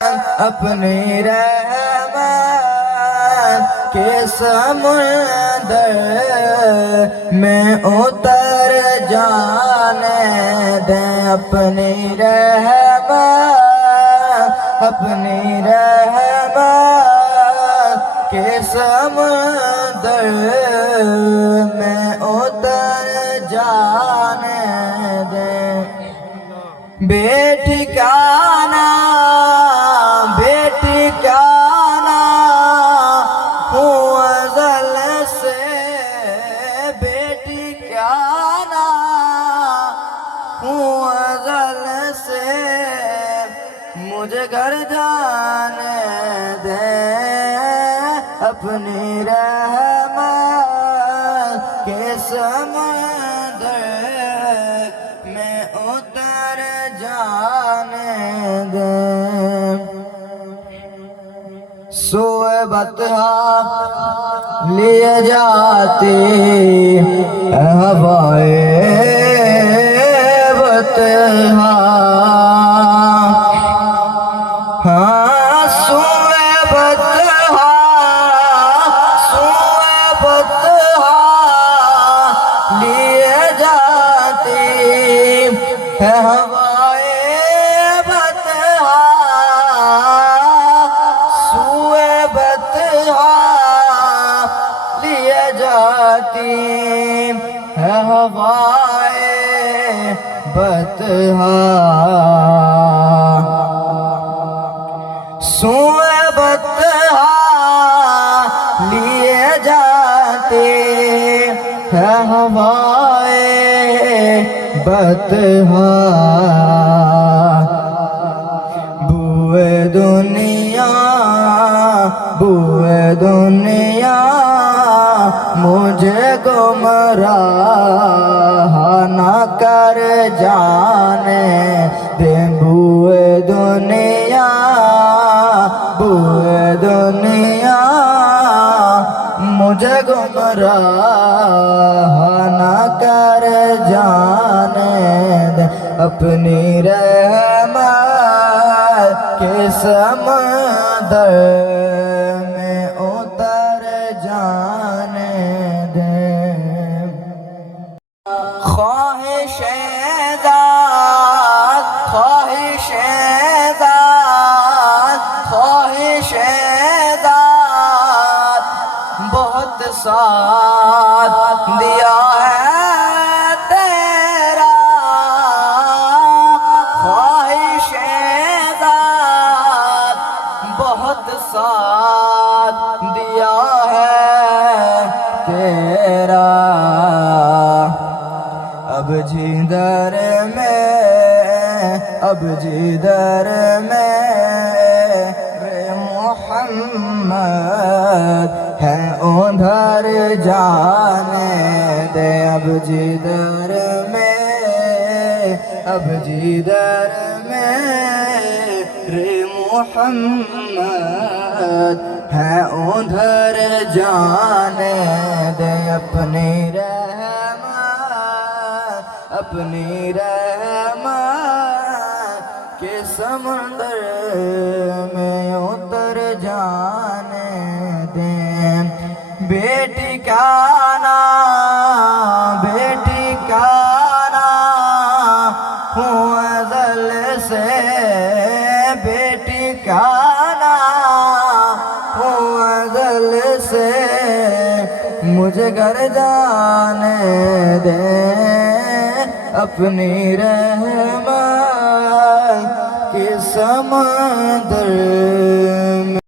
اپنی رحمت کے سمندر میں اتر جانے دیں اپنی رحمت کے سمندر میں اتر جانے دیں بیٹی کانا ہوں ازل سے بیٹی کانا ہوں ازل سے مجھے گھر جانے دیں اپنی رحمت کے سمندر میں اتر جانے دیں سوئے بطحا لیے جاتی ہوائے بطحا سوئے بطحا لیے جاتی ہوائے بطحا سوئے بطحا لیے جاتی ہوائے بطحا سوئے بطحا لیے جاتے ہیں ہوائے بطحا بوئے دنیا مجھے گمراہ نہ کر جانے دے بوئے دنیا مجھے گمراہ نہ کر جانے دے اپنی رحمت کے سمندر میں اتر جانے دے خواہش ذات بہت ساتھ دیا ہے تیرا خواہش ذات بہت ساتھ دیا ہے تیرا اب جدھر میں محمد ہے ادھر جانے دے اب جدھر میں محمد ہے ادھر جانے دے اپنی رحمت کے سمندر میں اتر جانے دیں بیٹی کانا ہوں ازل سے بیٹی کانا ہوں ازل سے مجھے گھر جانے دیں اپنی رحمت کے سمندر